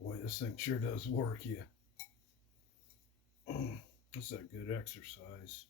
Boy, this thing sure does work you. This is a good exercise.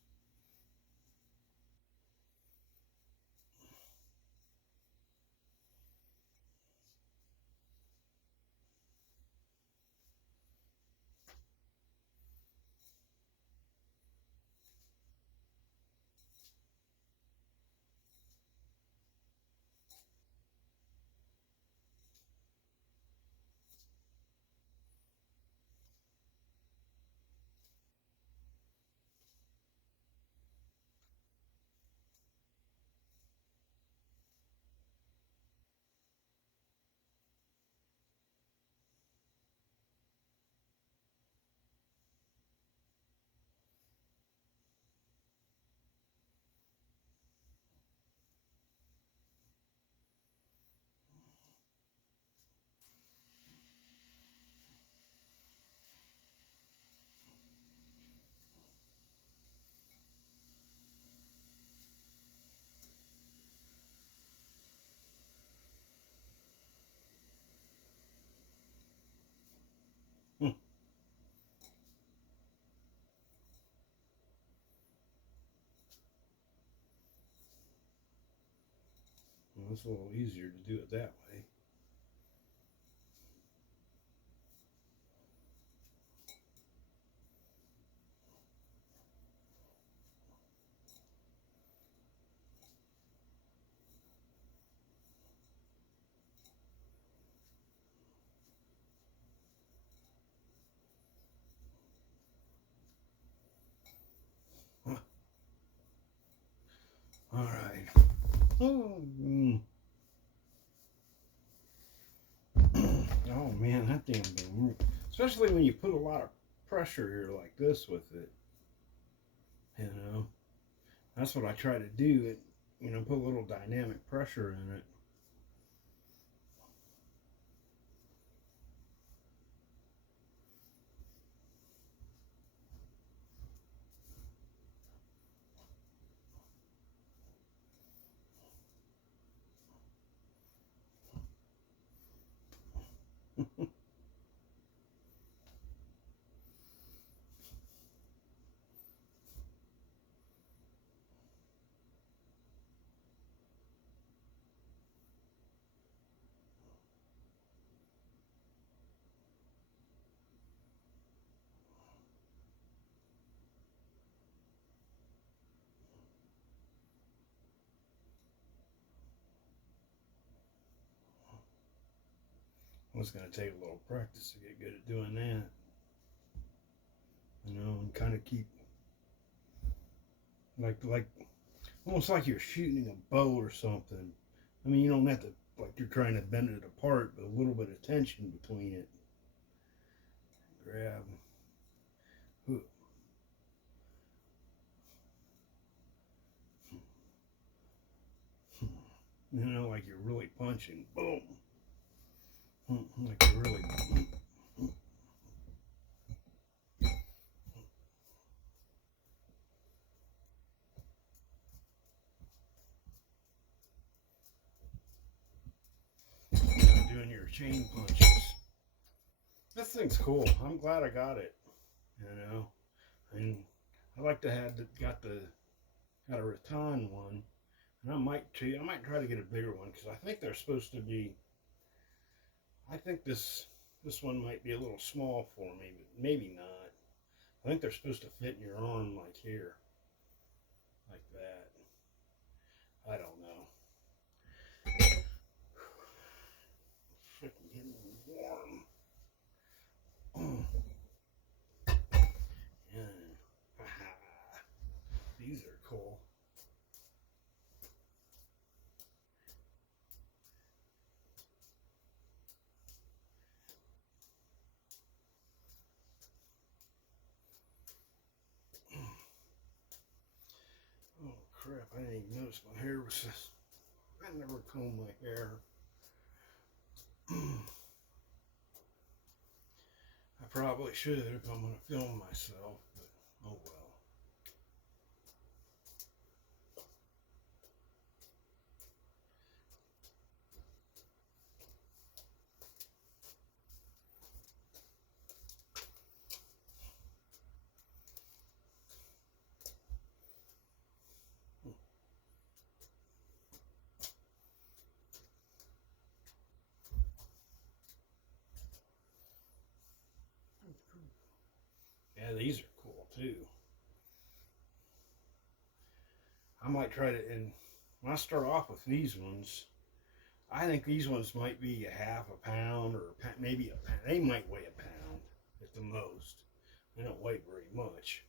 Well, it's a little easier to do it that way. All right. Oh, oh man, that damn thing. Especially when you put a lot of pressure here like this with it. You know, that's what I try to do. It, put a little dynamic pressure in it. It's going to take a little practice to get good at doing that. And kind of keep like almost like you're shooting a bow or something. I mean, you don't have to like you're trying to bend it apart, but a little bit of tension between it. Grab. Like you're really punching. Boom. Like you're really. Doing your chain punches. This thing's cool. I'm glad I got it. And I like to have got a rattan one, and I might try to get a bigger one because I think they're supposed to be. I think this one might be a little small for me, but maybe not. I think they're supposed to fit in your arm like here, like that. I don't know. Freaking getting warm. Yeah. These are cool. Oh crap! I didn't even notice my hair was just. I never comb my hair. I probably should if I'm going to film myself, but oh well. might try to, and when I start off with these ones, I think these ones might be a half a pound or maybe a pound. They might weigh a pound at the most. They don't weigh very much.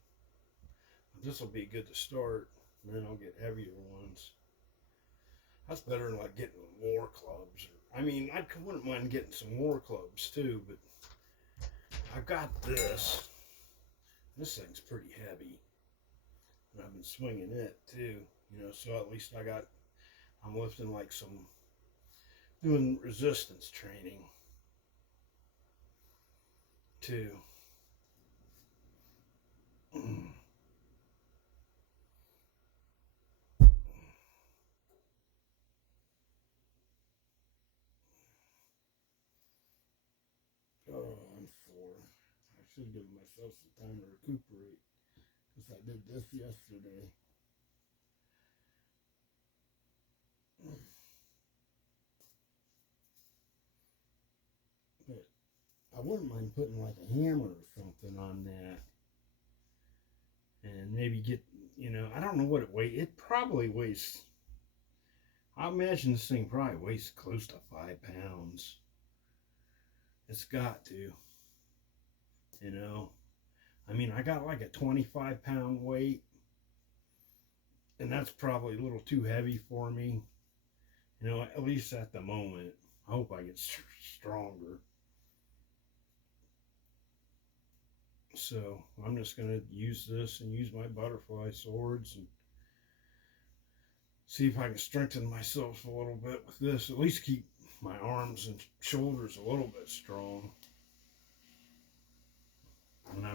But this will be good to start, and then I'll get heavier ones. That's better than like getting war clubs. I mean, I wouldn't mind getting some war clubs too, but I've got this. This thing's pretty heavy. And I've been swinging it too, so at least I'm lifting like doing resistance training too. Oh, I'm sore. I should give myself some time to recuperate because I did this yesterday. But I wouldn't mind putting like a hammer or something on that and maybe get, I don't know what it weighs. It probably weighs, I imagine this thing probably weighs close to 5 pounds. It's got to, you know. I mean, I got like a 25-pound weight, and that's probably a little too heavy for me, at least at the moment. I hope I get stronger. So I'm just going to use this and use my butterfly swords and see if I can strengthen myself a little bit with this. At least keep my arms and shoulders a little bit strong. And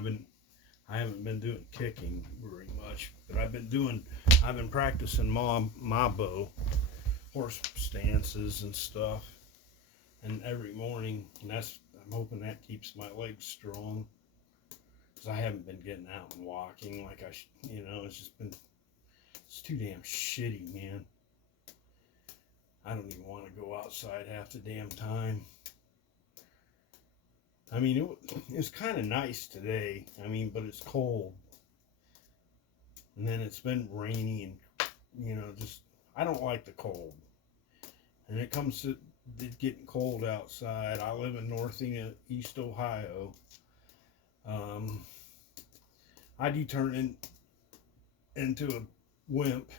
I haven't been doing kicking very much, but I've been practicing my bow, horse stances and stuff, and every morning, and I'm hoping that keeps my legs strong, because I haven't been getting out and walking like it's too damn shitty, man. I don't even want to go outside half the damn time. I mean, it's kind of nice today. I mean, but it's cold. And then it's been rainy and, I don't like the cold. And it comes to getting cold outside. I live in northeast Ohio. I do turn into a wimp.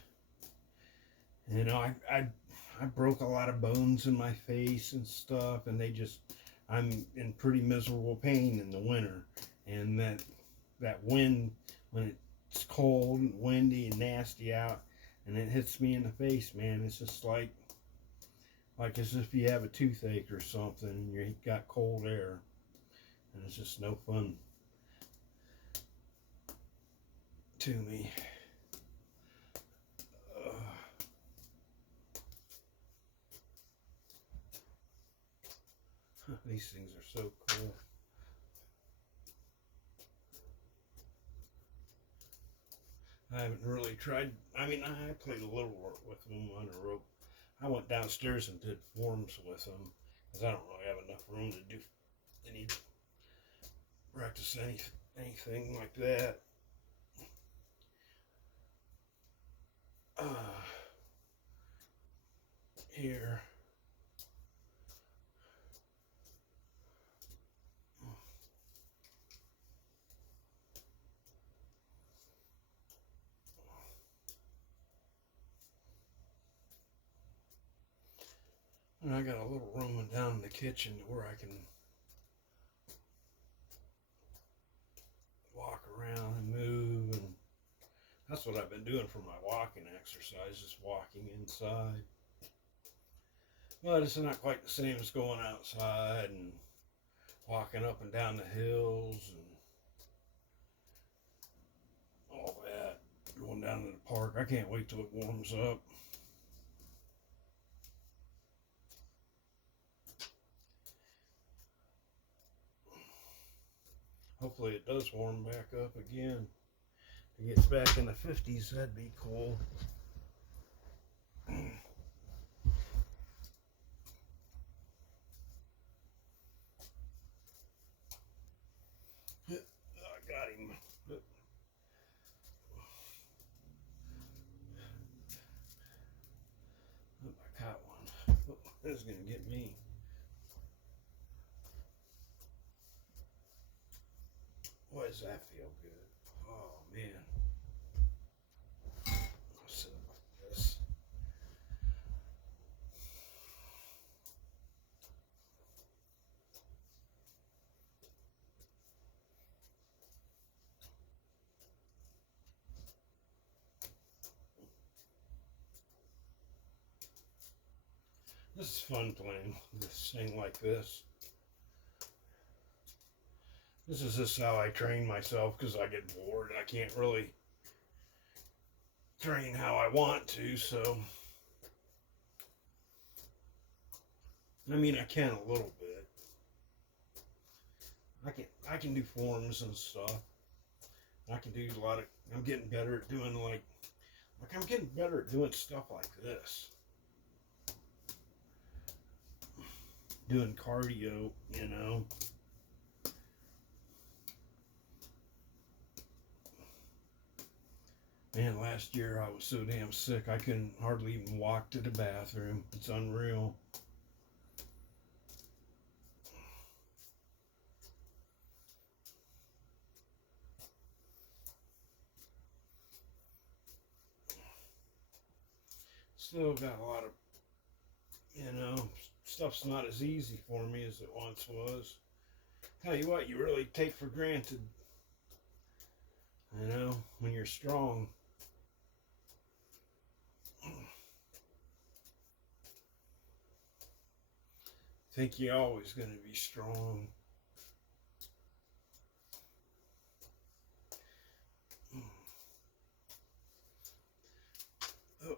I broke a lot of bones in my face and stuff, and I'm in pretty miserable pain in the winter. And that wind, when it's cold and windy and nasty out, and it hits me in the face, man, it's just like as if you have a toothache or something and you got cold air, and it's just no fun to me. These things are so cool. I haven't really tried. I mean, I played a little with them on a rope. I went downstairs and did forms with them because I don't really have enough room to do practice anything like that. Here. And I got a little room down in the kitchen where I can walk around and move, and that's what I've been doing for my walking exercise, is walking inside. But it's not quite the same as going outside and walking up and down the hills and all that. Going down to the park. I can't wait till it warms up. Hopefully it does warm back up again. If it gets back in the 50s, that'd be cool. I got him. This is gonna get me. Why does that feel good? Oh man. I'll sit like this. This is fun playing this thing like this. This is just how I train myself because I get bored and I can't really train how I want to, so I mean I can a little bit. I can do forms and stuff. I can do a lot of I'm getting better at doing like I'm getting better at doing stuff like this. Doing cardio, you know. Man, last year I was so damn sick I couldn't hardly even walk to the bathroom. It's unreal. Still got a lot of, you know, stuff's not as easy for me as it once was. Tell you what, you really take for granted, you know, when you're strong. Think you're always going to be strong. Oh.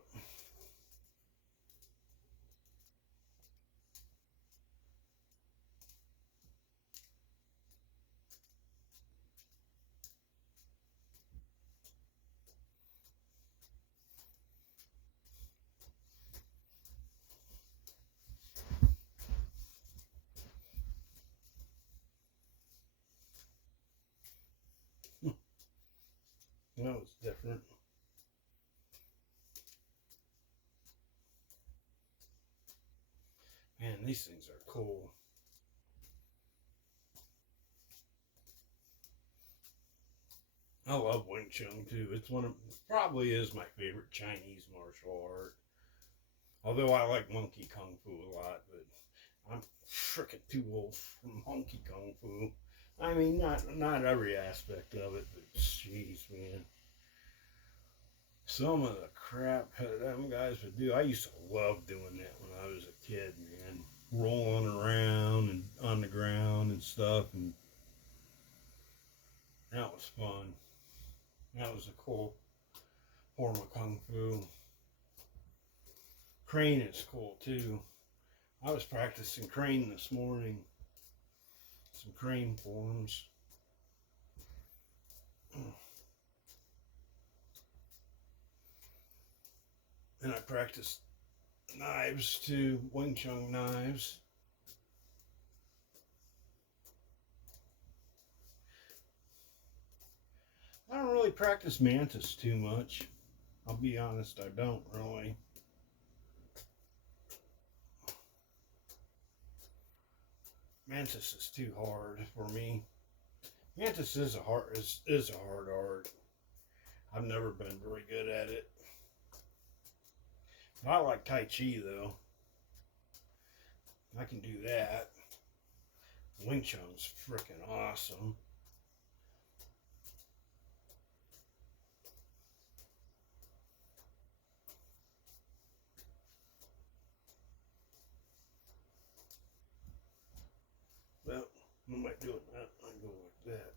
That was different. Man, these things are cool. I love Wing Chun too. It's probably is my favorite Chinese martial art. Although I like Monkey Kung Fu a lot, but I'm frickin' too old for Monkey Kung Fu. I mean, not every aspect of it, but jeez, man. Some of the crap them guys would do. I used to love doing that when I was a kid, man. Rolling around and on the ground and stuff, and that was fun. That was a cool form of kung fu. Crane is cool too. I was practicing crane this morning. Some crane forms. And I practiced knives too, Wing Chun knives. I don't really practice mantis too much. I'll be honest, I don't really. Mantis is too hard for me. Mantis is a hard art. I've never been very good at it. I like Tai Chi though. I can do that. Wing Chun's freaking awesome. Well, I might do it that. I go like that.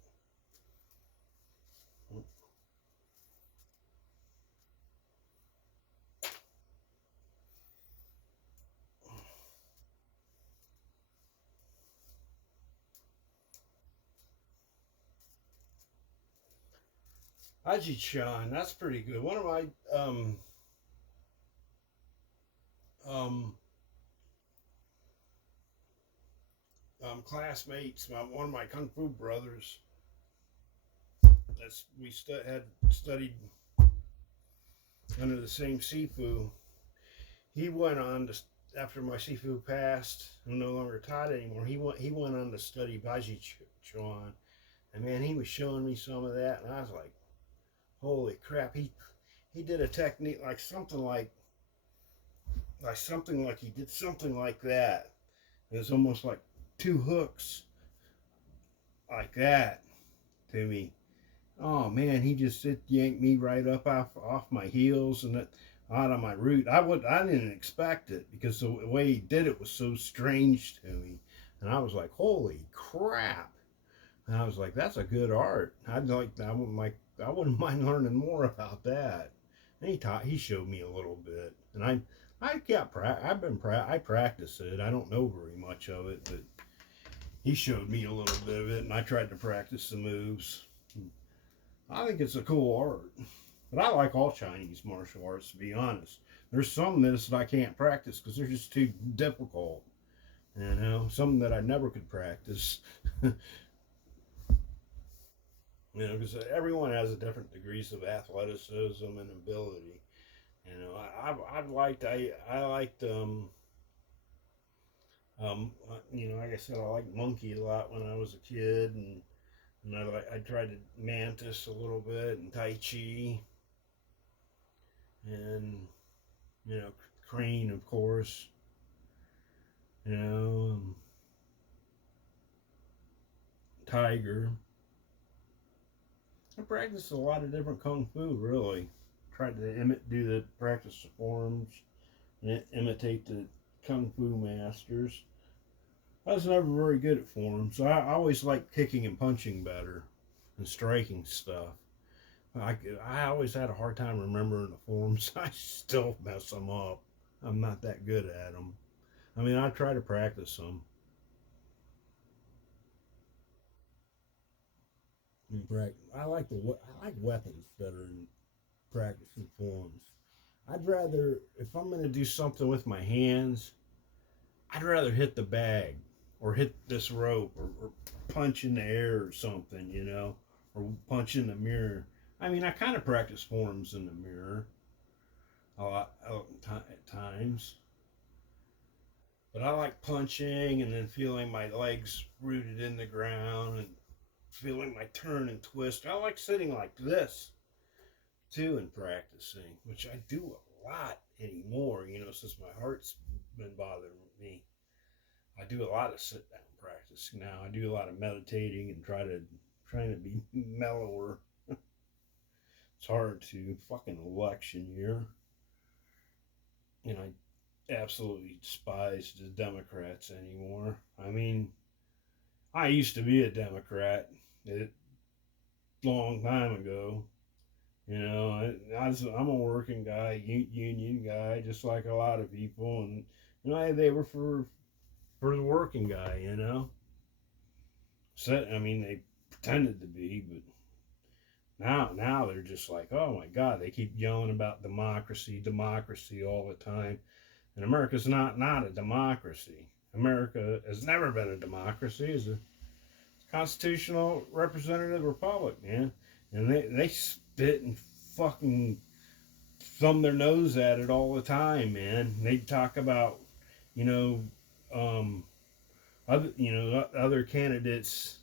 Aji Chan, that's pretty good. One of my um, classmates, one of my kung fu brothers, that's had studied under the same Sifu. He went on after my Sifu passed, I'm no longer taught anymore. He went on to study Baji Chuan, and man, he was showing me some of that, and I was like, holy crap! He did a technique like he did something like that. It was almost like two hooks like that to me. Oh man, he just yanked me right up off my heels and out of my root. I didn't expect it because the way he did it was so strange to me, and I was like, holy crap! And I was like, that's a good art. I wouldn't mind learning more about that. And he showed me a little bit, and I practice it. I don't know very much of it, but he showed me a little bit of it, and I tried to practice the moves. I think it's a cool art. But I like all Chinese martial arts, to be honest. There's some that I can't practice because they're just too difficult. You know, some that I never could practice. You know, because everyone has a different degrees of athleticism and ability. You know, I liked you know, like I said, I liked monkey a lot when I was a kid, and I tried to mantis a little bit and tai chi, and you know, crane, of course. You know, tiger. I practiced a lot of different kung fu. Really, tried to do the practice forms, and imitate the kung fu masters. I was never very good at forms. I always liked kicking and punching better and striking stuff. I always had a hard time remembering the forms. I still mess them up. I'm not that good at them. I mean, I try to practice them. I like weapons better than practicing forms. I'd rather, if I'm going to do something with my hands, I'd rather hit the bag or hit this rope or punch in the air or something, you know, or punch in the mirror. I mean, I kind of practice forms in the mirror a lot at times, but I like punching and then feeling my legs rooted in the ground and feeling my turn and twist. I like sitting like this too and practicing, which I do a lot anymore, you know, since my heart's been bothering me. I do a lot of sit down practice now. I do a lot of meditating and trying to be mellower. It's hard to fucking election year. And I absolutely despise the Democrats anymore. I mean, I used to be a Democrat a long time ago. You know, I'm a working guy, union guy, just like a lot of people, and you know they were for the working guy. You know, so I mean they pretended to be, but now they're just like, oh my God, they keep yelling about democracy, democracy all the time, and America's not a democracy. America has never been a democracy. It's a constitutional representative republic, man, and they spit and fucking thumb their nose at it all the time, man. They talk about, you know, other candidates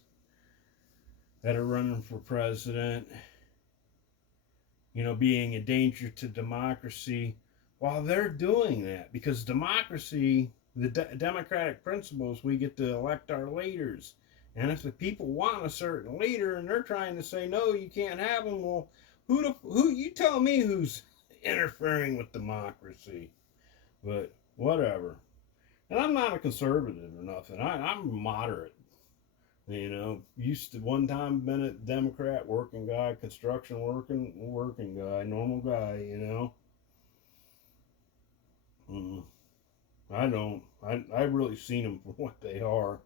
that are running for president, you know, being a danger to democracy while they're doing that. Because democracy, the democratic principles, we get to elect our leaders. And if the people want a certain leader and they're trying to say, no, you can't have them, well, who you tell me who's interfering with democracy? But whatever. And I'm not a conservative or nothing. I'm moderate. You know, used to one time been a Democrat, working guy, construction working guy, normal guy. You know, mm, I don't. I've really seen them for what they are.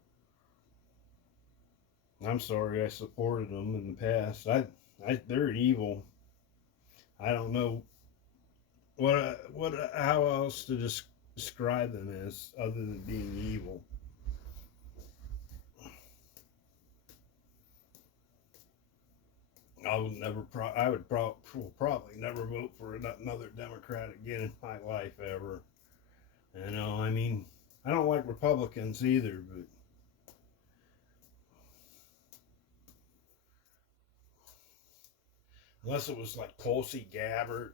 I'm sorry I supported them in the past. They're evil. I don't know how else to describe them as other than being evil. I would probably never vote for another Democrat again in my life ever. You know, I mean, I don't like Republicans either, but unless it was like Tulsi Gabbard,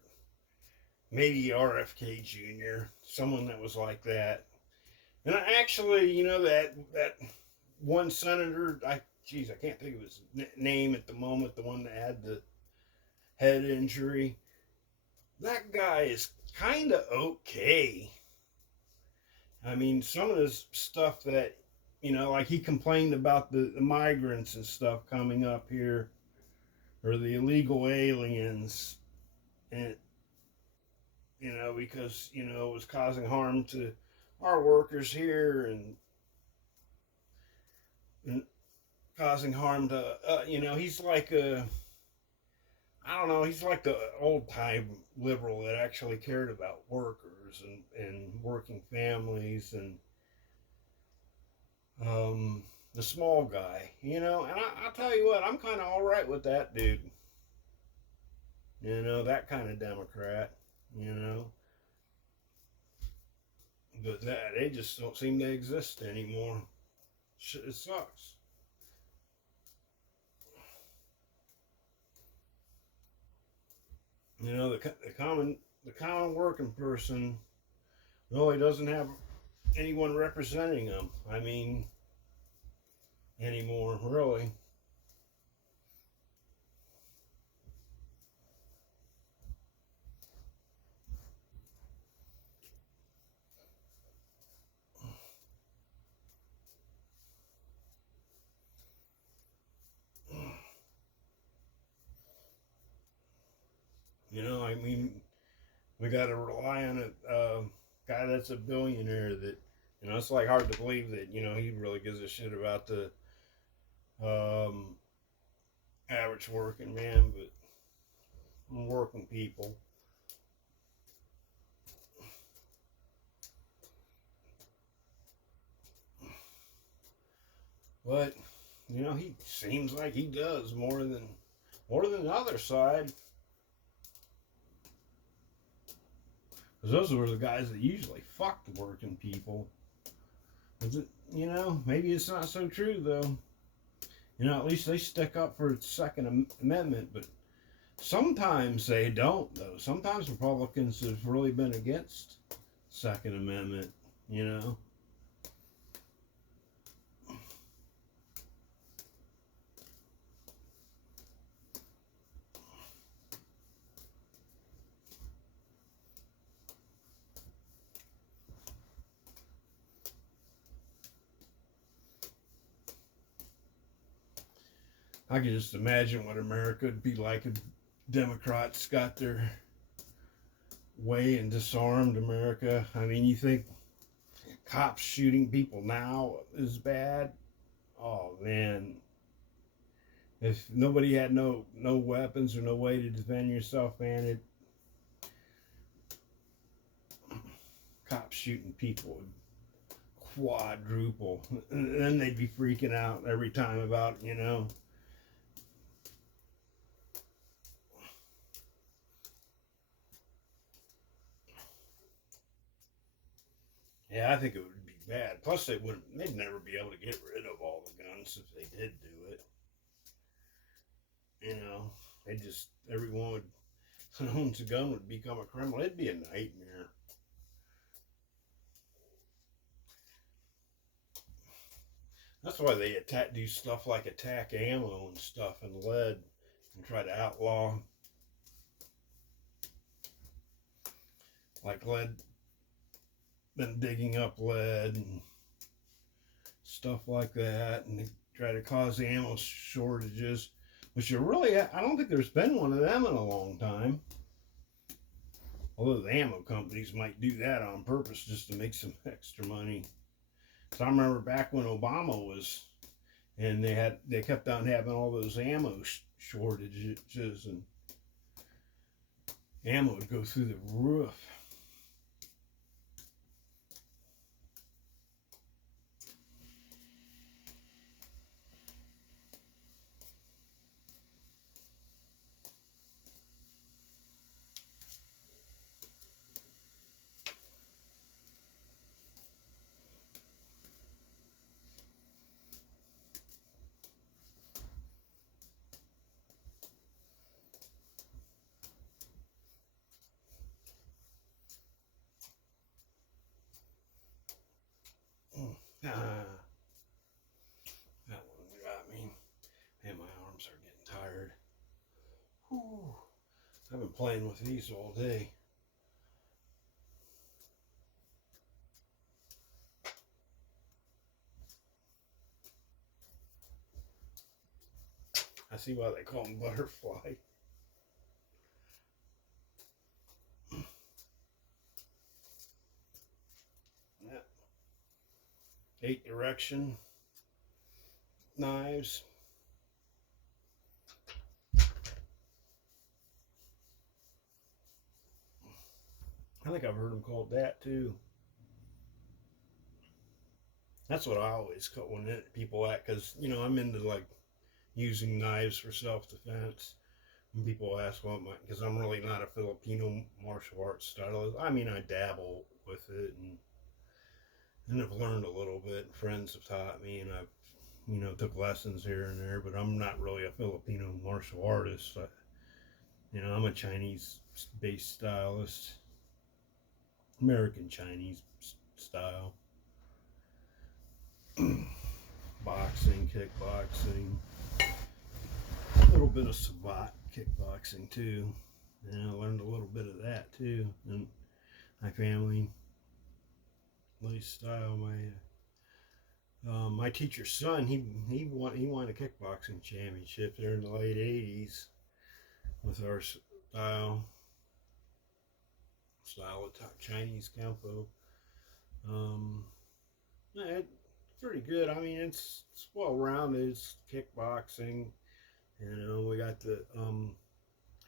maybe RFK Jr., someone that was like that. And I actually, you know, that one senator, I can't think of his name at the moment, the one that had the head injury. That guy is kind of okay. I mean, some of this stuff that, you know, like he complained about the migrants and stuff coming up here, or the illegal aliens, and, you know, because, you know, it was causing harm to our workers here, and causing harm to, you know, he's like a, I don't know, he's like the old time liberal that actually cared about workers and working families and the small guy, you know. And I'll tell you what, I'm kind of all right with that dude, you know, that kind of Democrat, you know. But that they just don't seem to exist anymore. It sucks. You know, the common working person, no, he doesn't have anyone representing him. I mean, anymore, really. You know, I mean, we got to rely on a guy that's a billionaire. That, you know, it's like hard to believe that, you know, he really gives a shit about the um, average working man, but working people. But, you know, he seems like he does more than the other side. Because those were the guys that usually fucked working people. Is it, you know, maybe it's not so true though. You know, at least they stick up for the Second Amendment, but sometimes they don't though. Sometimes Republicans have really been against Second Amendment. You know, I can just imagine what America would be like if Democrats got their way and disarmed America. I mean, you think cops shooting people now is bad? Oh man, if nobody had no weapons or no way to defend yourself, man, it cops shooting people would quadruple. And then they'd be freaking out every time about, you know. Yeah, I think it would be bad. Plus, they'd never be able to get rid of all the guns if they did do it. You know, they just everyone would who owns a gun would become a criminal. It'd be a nightmare. That's why they do stuff like attack ammo and stuff and lead and try to outlaw like lead, them digging up lead and stuff like that, and they try to cause ammo shortages. Which are really, I don't think there's been one of them in a long time. Although the ammo companies might do that on purpose just to make some extra money. So I remember back when Obama was, and they kept on having all those ammo shortages, and ammo would go through the roof. been playing with these all day. I see why they call them butterfly. Yeah. 8 direction knives. I think I've heard them called that too. That's what I always call when people at, because I'm into like using knives for self-defense. And people ask what my, because I'm really not a Filipino martial arts stylist. I mean, I dabble with it and I've learned a little bit. Friends have taught me, and I've took lessons here and there. But I'm not really a Filipino martial artist. I'm a Chinese-based stylist, American Chinese style, boxing, kickboxing, a little bit of Savat kickboxing too. And I learned a little bit of that too. And my family lifestyle, my teacher's son, he won a kickboxing championship there in the late '80s with our style of Chinese Kempo. Yeah, it's pretty good. I mean, it's well rounded. It's kickboxing. We got the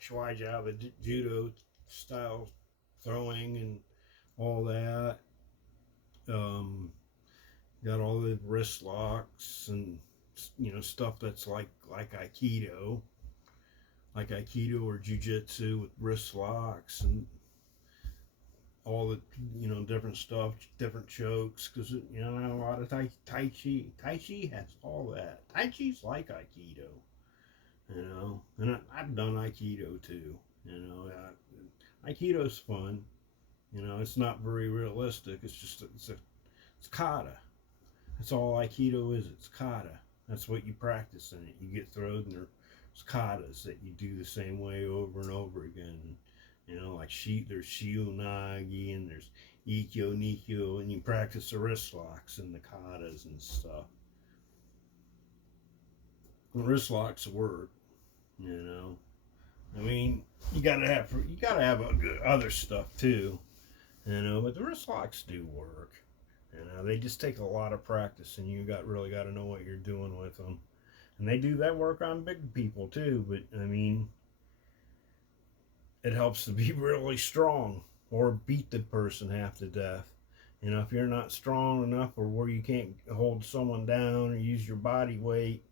Shuai Jiao, the judo style throwing and all that. Um, got all the wrist locks and stuff that's like Aikido or Jiu-Jitsu with wrist locks and all the different stuff, different chokes, because a lot of tai chi. Tai chi has all that. Tai chi's like Aikido, and I've done Aikido too. Aikido's fun. It's not very realistic. It's kata. That's all Aikido is. It's kata. That's what you practice in it. You get thrown, and there's katas that you do the same way over and over again. Like there's Shio-nagi and there's Ikkyo, Nikyo, and you practice the wrist locks and the katas and stuff. The wrist locks work, I mean, you gotta have other stuff too, but the wrist locks do work. They just take a lot of practice, and you really got to know what you're doing with them. And they do that work on big people too. But I mean, it helps to be really strong or beat the person half to death. If you're not strong enough or where you can't hold someone down or use your body weight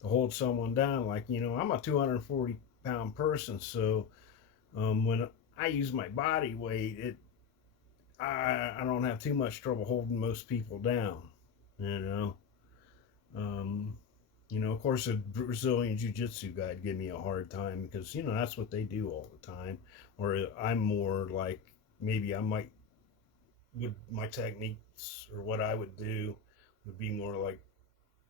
to hold someone down, like, I'm a 240-pound person, so when I use my body weight, I don't have too much trouble holding most people down, you know. Um, of course, a Brazilian Jiu-Jitsu guy'd give me a hard time because, that's what they do all the time. Or I'm more like, maybe my techniques or what I would do would be more like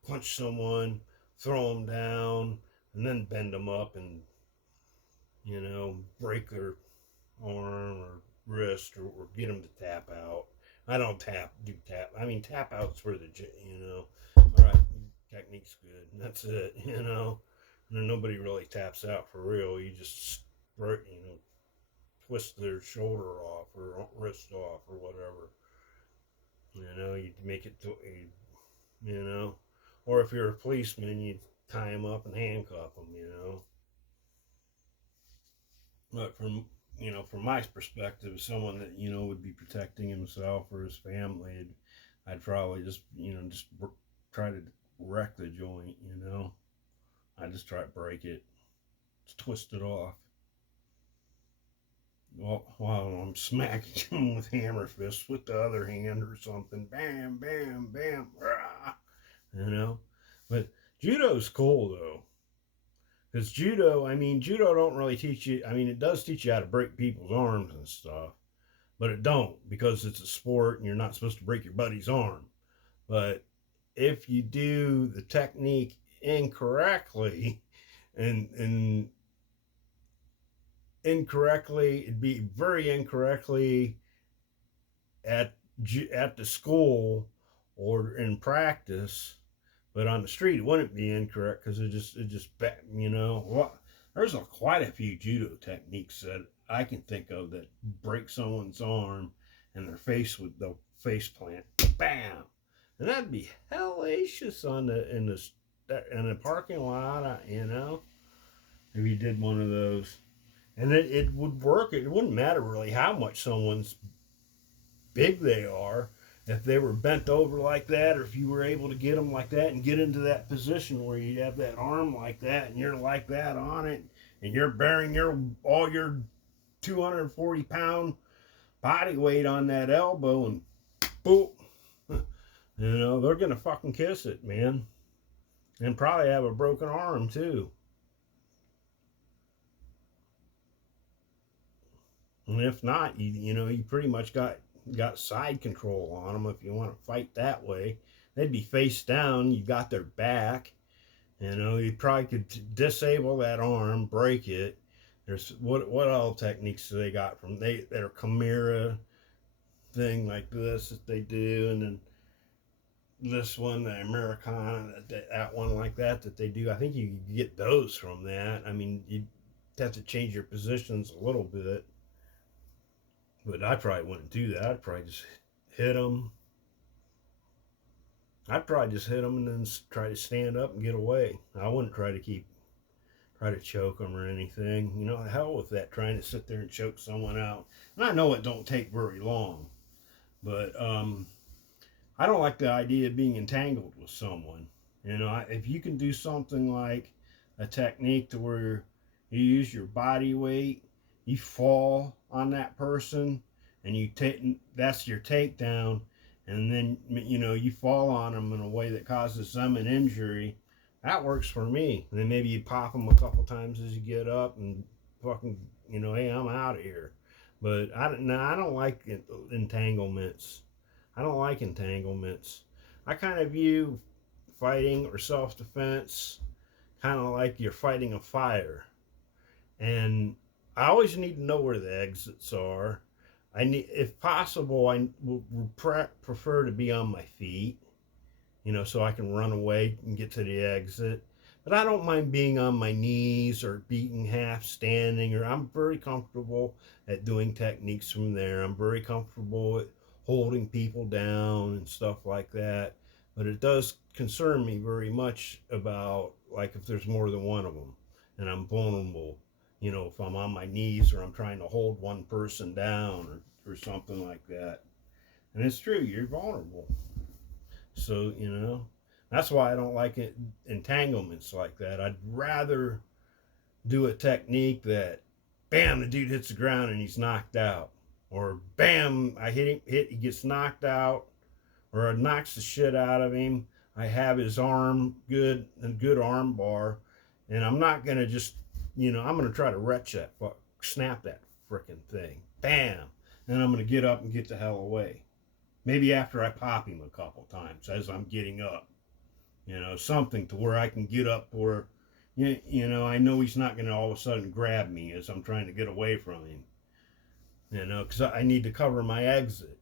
punch someone, throw them down, and then bend them up and, break their arm or wrist or get them to tap out. I don't do tap. I mean, tap out's for all right, technique's good. And that's it, And nobody really taps out for real. You just, twist their shoulder off or wrist off or whatever. You make it to, Or if you're a policeman, you tie them up and handcuff them. But from my perspective, someone that would be protecting himself or his family, I'd probably just try to wreck the joint. I just try to break it, just twist it off. While I'm smacking him with hammer fists with the other hand or something, bam, bam, bam, rah, But judo's cool though. Because judo don't really teach you. I mean, it does teach you how to break people's arms and stuff, but it don't because it's a sport and you're not supposed to break your buddy's arm. But if you do the technique incorrectly, and incorrectly. It'd be very incorrectly at at the school or in practice, but on the street it wouldn't be incorrect because it just you know what. There's quite a few judo techniques that I can think of that break someone's arm and their face with the face plant, bam, and that'd be hellacious on in the parking lot, you know, if you did one of those. And it would work. It wouldn't matter really how much someone's big they are. If they were bent over like that, or if you were able to get them like that and get into that position where you have that arm like that and you're like that on it, and you're bearing all your 240-pound body weight on that elbow, and boom, you know, they're gonna fucking kiss it, man, and probably have a broken arm too. And if not, you know, you pretty much got side control on them if you want to fight that way. They'd be face down. You got their back. You know, you probably could disable that arm, break it. There's what all techniques do they got from their Chimera thing like this that they do, and then this one, the Americana, that one like that they do. I think you can get those from that. I mean, you have to change your positions a little bit. But I probably wouldn't do that. I'd probably just hit them. I'd probably just hit them and then try to stand up and get away. I wouldn't try to choke them or anything. You know, hell with that, trying to sit there and choke someone out. And I know it don't take very long, but I don't like the idea of being entangled with someone. You know, if you can do something like a technique to where you use your body weight, you fall on that person, and you take that's your takedown, and then you know you fall on them in a way that causes them an injury. That works for me. And then maybe you pop them a couple times as you get up, and fucking, you know, hey, I'm out of here. But I don't like entanglements. I don't like entanglements. I kind of view fighting or self-defense kind of like you're fighting a fire, and I always need to know where the exits are. I need, if possible, I would prefer to be on my feet, you know, so I can run away and get to the exit. But I don't mind being on my knees or being half standing, or I'm very comfortable at doing techniques from there. I'm very comfortable at holding people down and stuff like that. But it does concern me very much about, like, if there's more than one of them and I'm vulnerable, you know, if I'm on my knees or I'm trying to hold one person down or something like that. And it's true, you're vulnerable. So, you know, that's why I don't like entanglements like that. I'd rather do a technique that, bam, the dude hits the ground and he's knocked out. Or, bam, I he gets knocked out. Or it knocks the shit out of him. I have his arm a good arm bar. And I'm not going to just, you know, I'm going to try to snap that frickin' thing. Bam. And I'm going to get up and get the hell away. Maybe after I pop him a couple times as I'm getting up. You know, something to where I can get up where, you know, I know he's not going to all of a sudden grab me as I'm trying to get away from him. You know, because I need to cover my exit.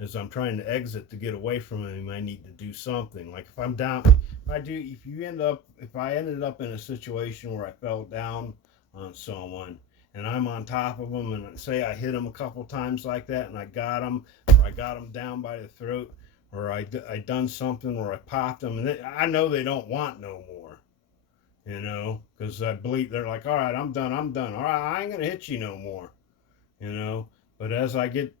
As I'm trying to exit to get away from him, I need to do something. Like if I'm down, if I ended up in a situation where I fell down on someone and I'm on top of them, and say I hit him a couple times like that and I got him, or I got him down by the throat, or I done something where I popped them, and I know they don't want no more, you know, because I believe they're like, all right, I'm done. All right, I ain't gonna hit you no more, you know. But as I get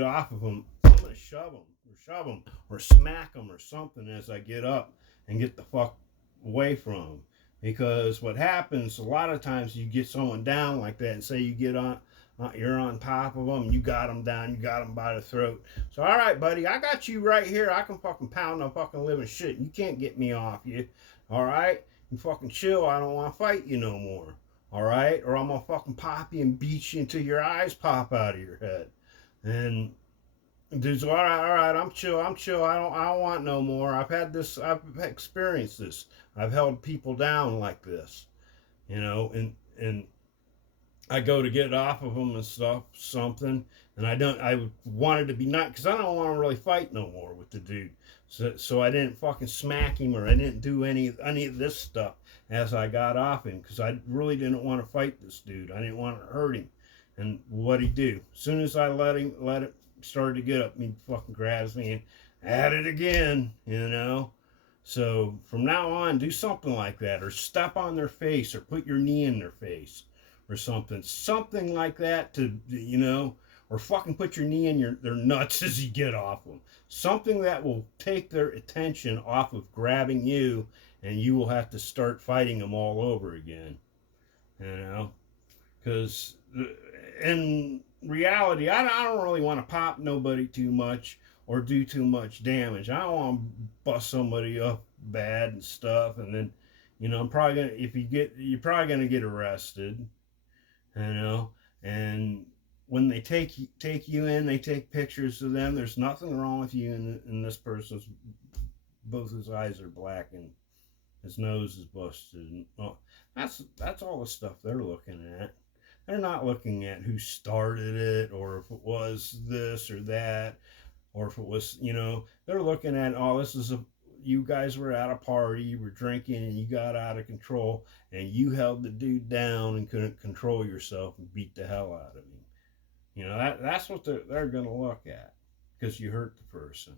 off of them, I'm gonna shove them, or smack them or something as I get up and get the fuck away from them. Because what happens a lot of times, you get someone down like that, and say you get on, you're on top of them, and you got them down, you got them by the throat. So all right, buddy, I got you right here. I can fucking pound the fucking living shit. You can't get me off you. All right, you fucking chill. I don't want to fight you no more. All right, or I'm gonna fucking pop you and beat you until your eyes pop out of your head. And dude's all right, I'm chill. I don't want no more. I've experienced this. I've held people down like this, you know, and I go to get off of them and stuff, something, and I wanted to be not, because I don't want to really fight no more with the dude. So I didn't fucking smack him or I didn't do any of this stuff as I got off him because I really didn't want to fight this dude. I didn't want to hurt him. And what'd he do? As soon as I let it started to get up, he fucking grabs me and at it again, you know. So from now on, do something like that, or step on their face, or put your knee in their face, or something like that to or fucking put your knee in their nuts as you get off them. Something that will take their attention off of grabbing you, and you will have to start fighting them all over again. You know, because in reality, I don't really want to pop nobody too much or do too much damage. I don't want to bust somebody up bad and stuff, and then I'm probably gonna if you get you're probably gonna get arrested, you know, and when they take you in, they take pictures of them. There's nothing wrong with you, and this person's both his eyes are black and his nose is busted. And, well, that's all the stuff they're looking at. They're not looking at who started it or if it was this or that or if it was, they're looking at, oh, you guys were at a party, you were drinking and you got out of control and you held the dude down and couldn't control yourself and beat the hell out of him. That's what they're going to look at because you hurt the person.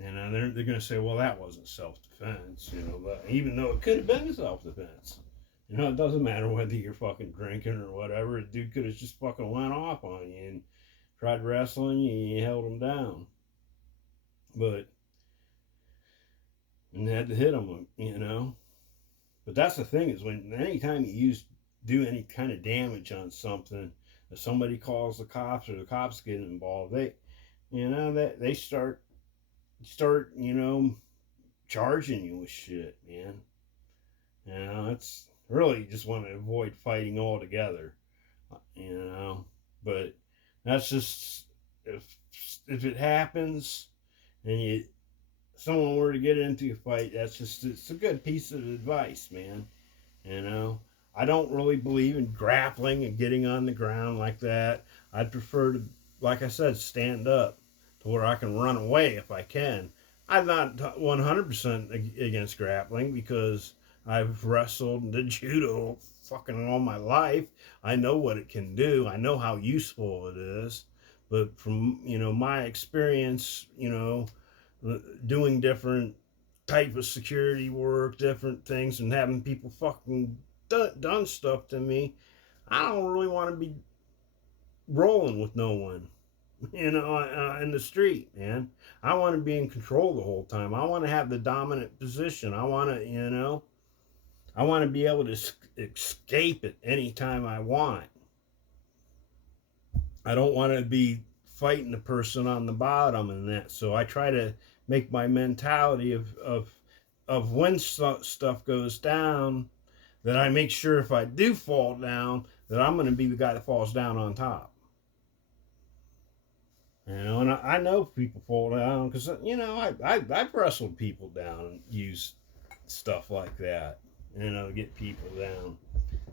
And they're going to say, well, that wasn't self-defense, but even though it could have been self-defense. It doesn't matter whether you're fucking drinking or whatever. The dude could have just fucking went off on you and tried wrestling you and you held him down. And had to hit him, But that's the thing is anytime you do any kind of damage on something, if somebody calls the cops or the cops get involved, they start charging you with shit, man. It's really just want to avoid fighting altogether, But that's just if it happens and someone were to get into a fight, it's a good piece of advice, man. I don't really believe in grappling and getting on the ground like that. I'd prefer to, like I said, stand up to where I can run away if I can. I'm not 100% against grappling because I've wrestled and did judo fucking all my life. I know what it can do. I know how useful it is. But from, my experience, doing different type of security work, different things, and having people fucking done stuff to me, I don't really want to be rolling with no one, in the street, man. I want to be in control the whole time. I want to have the dominant position. I want to be able to escape at any time I want. I don't want to be fighting the person on the bottom and that. So I try to make my mentality of when stuff goes down, that I make sure if I do fall down, that I'm going to be the guy that falls down on top. And I know people fall down because, I've wrestled people down and used stuff like that, to get people down.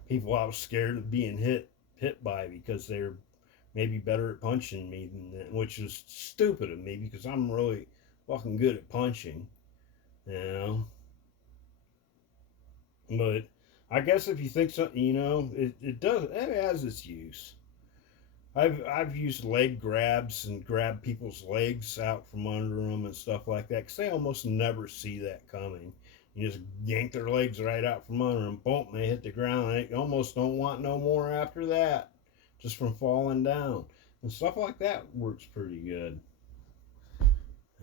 People I was scared of being hit by because they're maybe better at punching me than that, which is stupid of me because I'm really fucking good at punching, But I guess if you think something, it has its use. I've used leg grabs and grabbed people's legs out from under them and stuff like that because they almost never see that coming. You just yank their legs right out from under them, boom, they hit the ground. And they almost don't want no more after that, just from falling down. And stuff like that works pretty good.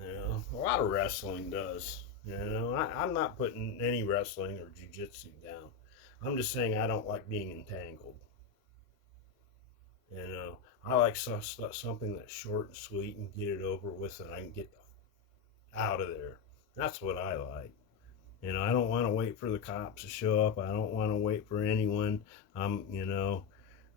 A lot of wrestling does. I'm not putting any wrestling or jiu-jitsu down. I'm just saying I don't like being entangled. I like something that's short and sweet and get it over with and I can get out of there. That's what I like. I don't want to wait for the cops to show up. I don't want to wait for anyone.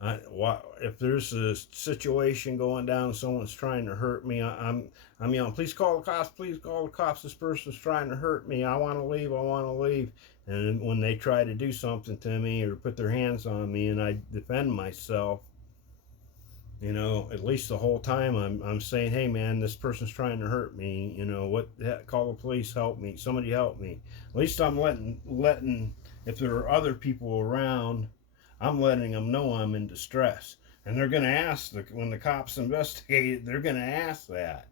If there's a situation going down and someone's trying to hurt me, I'm yelling, please call the cops, please call the cops. This person's trying to hurt me. I want to leave. And when they try to do something to me or put their hands on me and I defend myself, at least the whole time I'm saying, hey man, this person's trying to hurt me. Call the police, help me, somebody help me. At least I'm letting if there are other people around, I'm letting them know I'm in distress. And they're gonna ask when the cops investigate it, they're gonna ask that.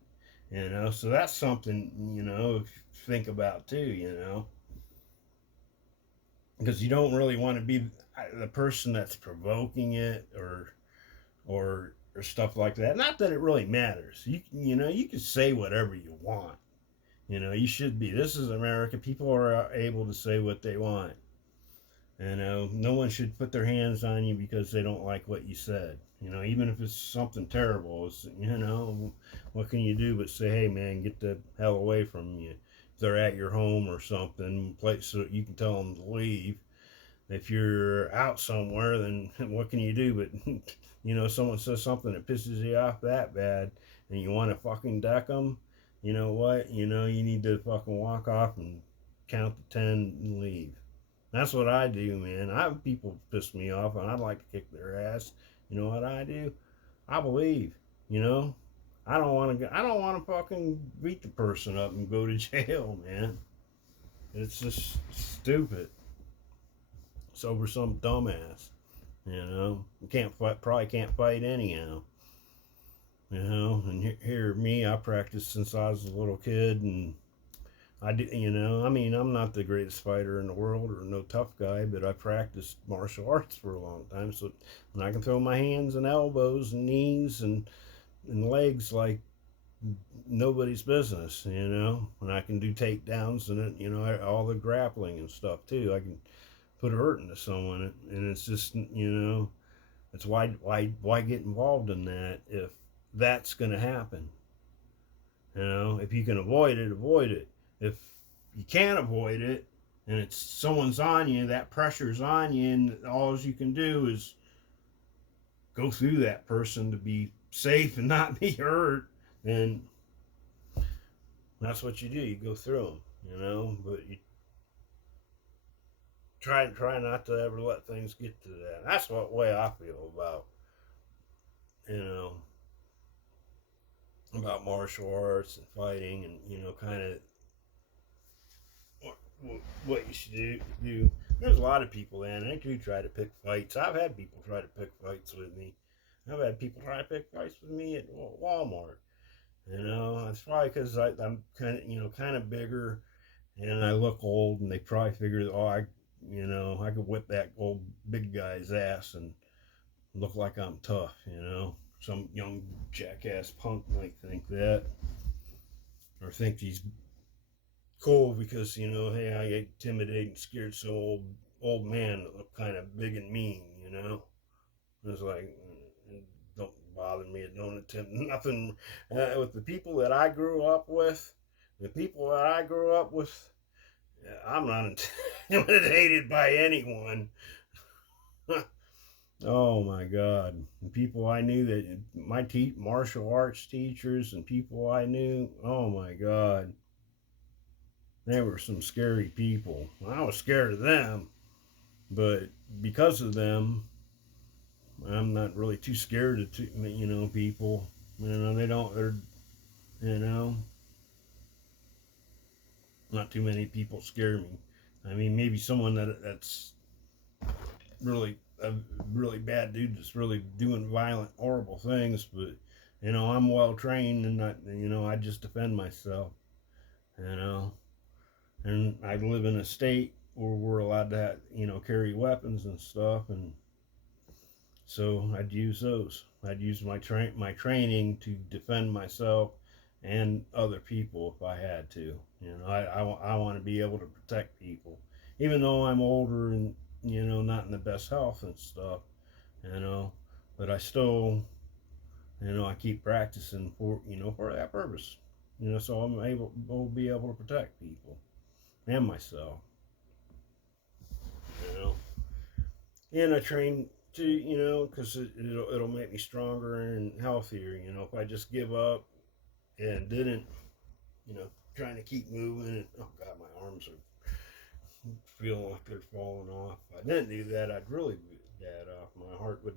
So that's something to think about too. Because you don't really want to be the person that's provoking it or stuff like that. Not that it really matters. You can say whatever you want. You should be. This is America. People are able to say what they want. No one should put their hands on you because they don't like what you said. Even if it's something terrible, what can you do but say, hey man, get the hell away from you. If they're at your home or something, place so you can tell them to leave. If you're out somewhere, then what can you do but someone says something that pisses you off that bad and you want to fucking deck them, you know what, you need to fucking walk off and count to 10 and leave. That's what I do, man. I have people piss me off and I'd like to kick their ass. You know what I do? I believe, you know I don't want to fucking beat the person up and go to jail, man. It's just stupid. It's over some dumbass. You can't fight, probably can't fight anyhow. And here me, I practiced since I was a little kid, and I do, I mean, I'm not the greatest fighter in the world or no tough guy, but I practiced martial arts for a long time, so and I can throw my hands and elbows and knees and legs like nobody's business, and I can do takedowns and all the grappling and stuff too. I can put a hurt into someone, and it's just it's why get involved in that if that's going to happen. If you can avoid it, avoid it. If you can't avoid it and it's someone's on you, that pressure's on you, and all you can do is go through that person to be safe and not be hurt, then that's what you do. You go through them, but you try not to ever let things get to that. That's what way I feel about you know about martial arts and fighting, and kind of what you should do. There's a lot of people in. They do try to pick fights. I've had people try to pick fights with me. I've had people try to pick fights with me at Walmart. It's probably because I'm kind of bigger, and I look old, and they probably figure, oh, I could whip that old big guy's ass and look like I'm tough. Some young jackass punk might think that, or think he's cool because hey, I intimidate and scared some old man that looked kind of big and mean. It's like, don't bother me. Don't attempt nothing with the people that I grew up with. The people that I grew up with, I'm not intimidated by anyone. Oh my God. The people I knew, that my martial arts teachers and people I knew, oh my God. They were some scary people. I was scared of them, but because of them, I'm not really too scared of people. They don't. You know, not too many people scare me. I mean, maybe someone that's really a really bad dude that's really doing violent, horrible things, but I'm well trained, and I just defend myself. You know, and I live in a state where we're allowed to carry weapons and stuff, and so I'd use those. I'd use my training to defend myself and other people if I had to. I want to be able to protect people, even though I'm older and not in the best health and stuff. You know, but I still I keep practicing for that purpose. So I'm able will be able to protect people and myself. You know, and I train to because it'll make me stronger and healthier. If I just give up and didn't trying to keep moving, and oh God, my arms are feeling like they're falling off. If I didn't do that, I'd really be dead off. My heart would